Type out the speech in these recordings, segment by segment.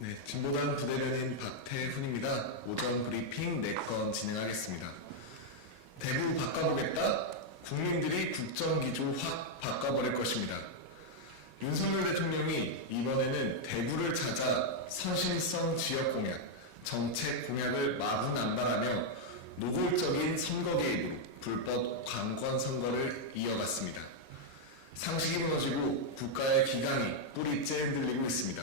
네, 진보당 부대변인 박태훈입니다. 오전 브리핑 4건 진행하겠습니다. 대구 바꿔보겠다? 국민들이 국정기조 확 바꿔버릴 것입니다. 윤석열 대통령이 이번에는 대구를 찾아 선심성 지역 공약, 정책 공약을 마구남발하며 노골적인 선거 개입으로 불법 관권 선거를 이어갔습니다. 상식이 무너지고 국가의 기강이 뿌리째 흔들리고 있습니다.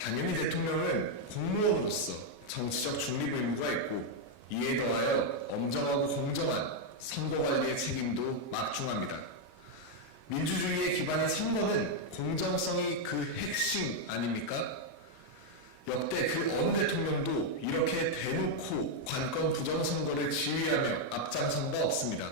당연히 대통령은 공무원으로서 정치적 중립 의무가 있고 이에 더하여 엄정하고 공정한 선거 관리의 책임도 막중합니다. 민주주의의 기반인 선거는 공정성이 그 핵심 아닙니까? 역대 그 어느 대통령도 이렇게 대놓고 관권 부정선거를 지휘하며 앞장선 바 없습니다.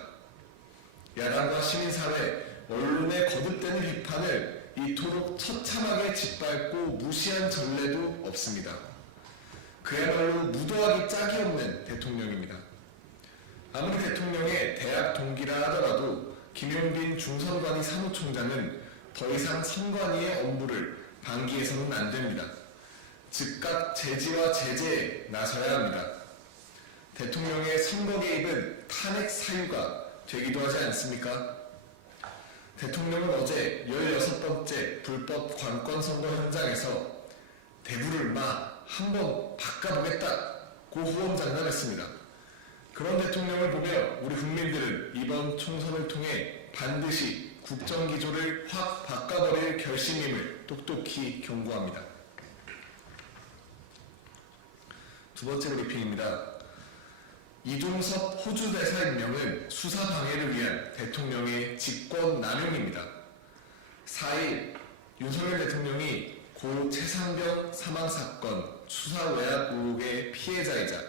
야당과 시민사회, 언론의 거듭되는 비판을 이토록 처참하게 짓밟고 무시한 전례도 없습니다. 그야말로 무도하기 짝이 없는 대통령입니다. 아무리 대통령의 대학 동기라 하더라도 김용빈 중선관위 사무총장은 더 이상 선관위의 업무를 방기해서는 안 됩니다. 즉각 제지와 제재에 나서야 합니다. 대통령의 선거 개입은 탄핵 사유가 되기도 하지 않습니까? 대통령은 어제 16번째 불법 관권 선거 현장에서 대구를 한번 바꿔보겠다고 호언장담했습니다. 그런 대통령을 보며 우리 국민들은 이번 총선을 통해 반드시 국정기조를 확 바꿔버릴 결심임을 똑똑히 경고합니다. 두 번째 브리핑입니다. 이종섭 호주 대사 임명은 수사 방해를 위한 대통령의 직권 남용입니다. 4일 윤석열 대통령이 고 최상병 사망사건 수사 외압 의혹의 피해자이자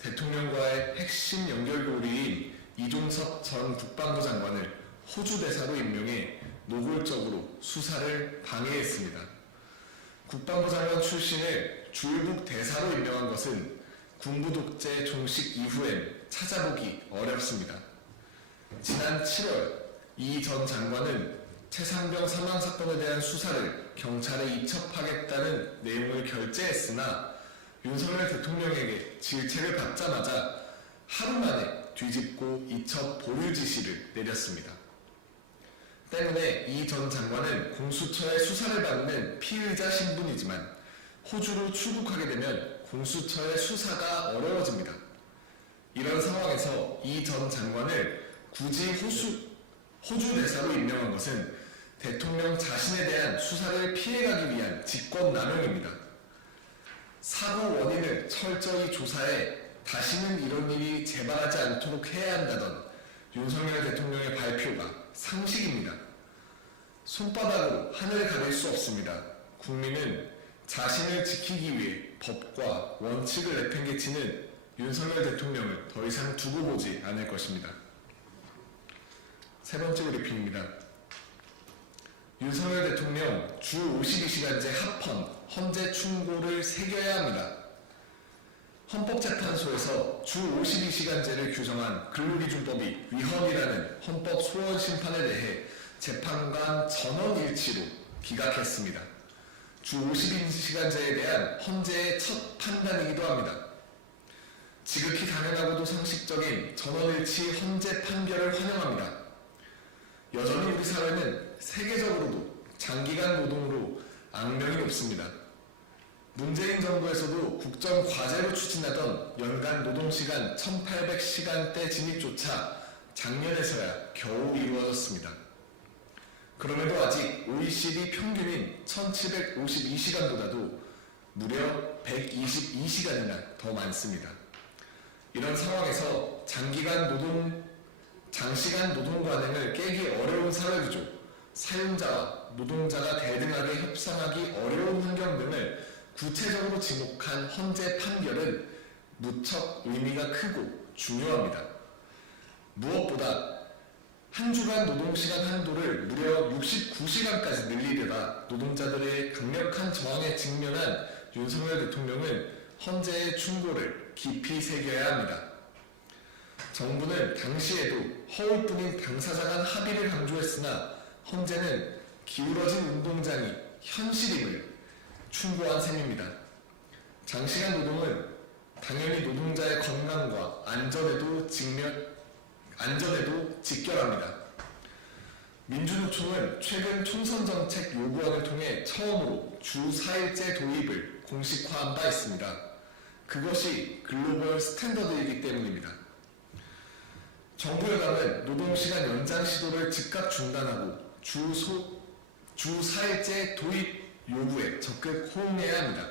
대통령과의 핵심 연결고리인 이종섭 전 국방부 장관을 호주 대사로 임명해 노골적으로 수사를 방해했습니다. 국방부 장관 출신을 주일국 대사로 임명한 것은 군부 독재 종식 이후엔 찾아보기 어렵습니다. 지난 7월 이 전 장관은 최상병 사망 사건에 대한 수사를 경찰에 이첩하겠다는 내용을 결재했으나 윤석열 대통령에게 질책을 받자마자 하루 만에 뒤집고 이첩 보류 지시를 내렸습니다. 때문에 이 전 장관은 공수처의 수사를 받는 피의자 신분이지만 호주로 출국하게 되면 공수처의 수사가 어려워집니다. 이런 상황에서 이 전 장관을 굳이 호주 대사로 임명한 것은 대통령 자신에 대한 수사를 피해가기 위한 직권남용입니다. 사고 원인을 철저히 조사해 다시는 이런 일이 재발하지 않도록 해야 한다던 윤석열 대통령의 발표가 상식입니다. 손바닥으로 하늘을 가릴 수 없습니다. 국민은 자신을 지키기 위해 법과 원칙을 내팽개치는 윤석열 대통령을 더 이상 두고 보지 않을 것입니다. 세 번째 브리핑입니다. 윤석열 대통령 주 52시간제 합헌, 헌재 충고를 새겨야 합니다. 헌법재판소에서 주 52시간제를 규정한 근로기준법이 위헌이라는 헌법 소원 심판에 대해 재판관 전원일치로 기각했습니다. 주 52시간제에 대한 헌재의 첫 판단이기도 합니다. 지극히 당연하고도 상식적인 전원일치 헌재 판결을 환영합니다. 여전히 우리 사회는 세계적으로도 장기간 노동으로 악명이 높습니다. 문재인 정부에서도 국정과제로 추진하던 연간 노동시간 1800시간대 진입조차 작년에서야 겨우 이루어졌습니다. 그럼에도 아직 OECD 평균인 1752시간보다도 무려 122시간이나 더 많습니다. 이런 상황에서 장시간 노동 관행을 깨기 어려운 사회구조, 사용자와 노동자가 대등하게 협상하기 어려운 환경 등을 구체적으로 지목한 헌재 판결은 무척 의미가 크고 중요합니다. 무엇보다 한 주간 노동시간 한도를 무려 69시간까지 늘리려다 노동자들의 강력한 저항에 직면한 윤석열 대통령은 헌재의 충고를 깊이 새겨야 합니다. 정부는 당시에도 허울뿐인 당사자 간 합의를 강조했으나 헌재는 기울어진 운동장이 현실임을 충고한 셈입니다. 장시간 노동은 당연히 노동자의 건강과 안전에도 직결합니다. 민주노총은 최근 총선정책 요구안을 통해 처음으로 주 4일제 도입을 공식화한 바 있습니다. 그것이 글로벌 스탠더드이기 때문입니다. 정부 여당은 노동시간 연장 시도를 즉각 중단하고 주 4일제 도입 요구에 적극 호응해야 합니다.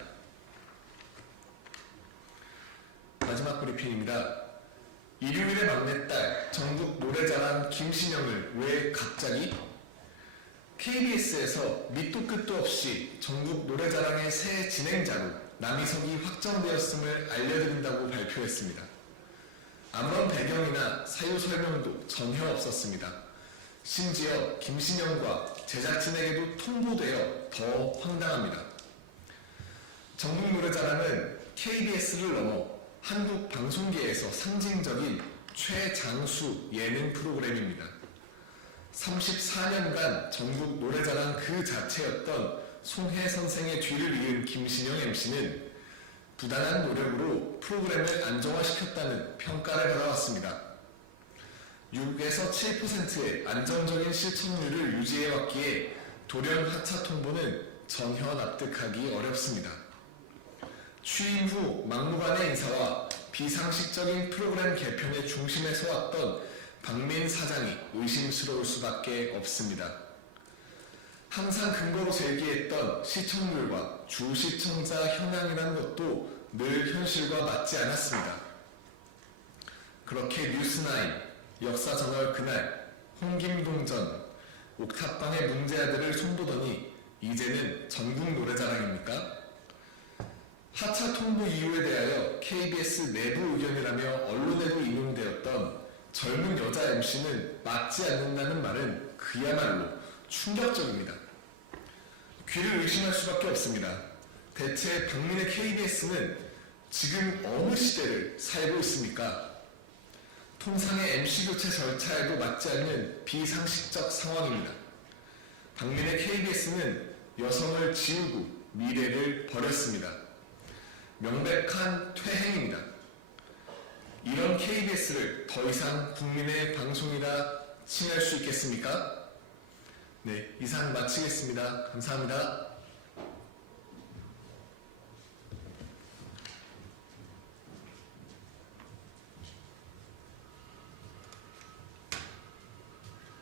마지막 브리핑입니다. 일요일의 막내딸 전국 노래자랑 김신영을 왜 갑자기? KBS에서 밑도 끝도 없이 전국 노래자랑의 새 진행자로 남희석이 확정되었음을 알려드린다고 발표했습니다. 아무런 배경이나 사유 설명도 전혀 없었습니다. 심지어 김신영과 제작진에게도 통보되어 더 황당합니다. 전국 노래자랑은 KBS를 넘어 한국 방송계에서 상징적인 최장수 예능 프로그램입니다. 34년간 전국 노래자랑 그 자체였던 송혜 선생의 뒤를 이은 김신영 MC는 부단한 노력으로 프로그램을 안정화시켰다는 평가를 받아왔습니다. 6에서 7%의 안정적인 시청률을 유지해왔기에 돌연 하차 통보는 전혀 납득하기 어렵습니다. 취임 후 막무가내 인사와 비상식적인 프로그램 개편의 중심에 서왔던 박민 사장이 의심스러울 수밖에 없습니다. 항상 근거로 제기했던 시청률과 주 시청자 현황이라는 것도 늘 현실과 맞지 않았습니다. 그렇게 뉴스9, 역사저널 그날, 홍김동전, 옥탑방의 문제아들을 손보더니 이제는 전국 노래자랑입니까? 하차 통보 이유에 대하여 KBS 내부 의견이라며 언론에도 인용되었던 젊은 여자 MC는 맞지 않는다는 말은 그야말로 충격적입니다. 귀를 의심할 수밖에 없습니다. 대체 박민의 KBS는 지금 어느 시대를 살고 있습니까? 통상의 MC 교체 절차에도 맞지 않는 비상식적 상황입니다. 박민의 KBS는 여성을 지우고 미래를 버렸습니다. 명백한 퇴행입니다. 이런 KBS를 더 이상 국민의 방송이라 칭할 수 있겠습니까? 네, 이상 마치겠습니다. 감사합니다.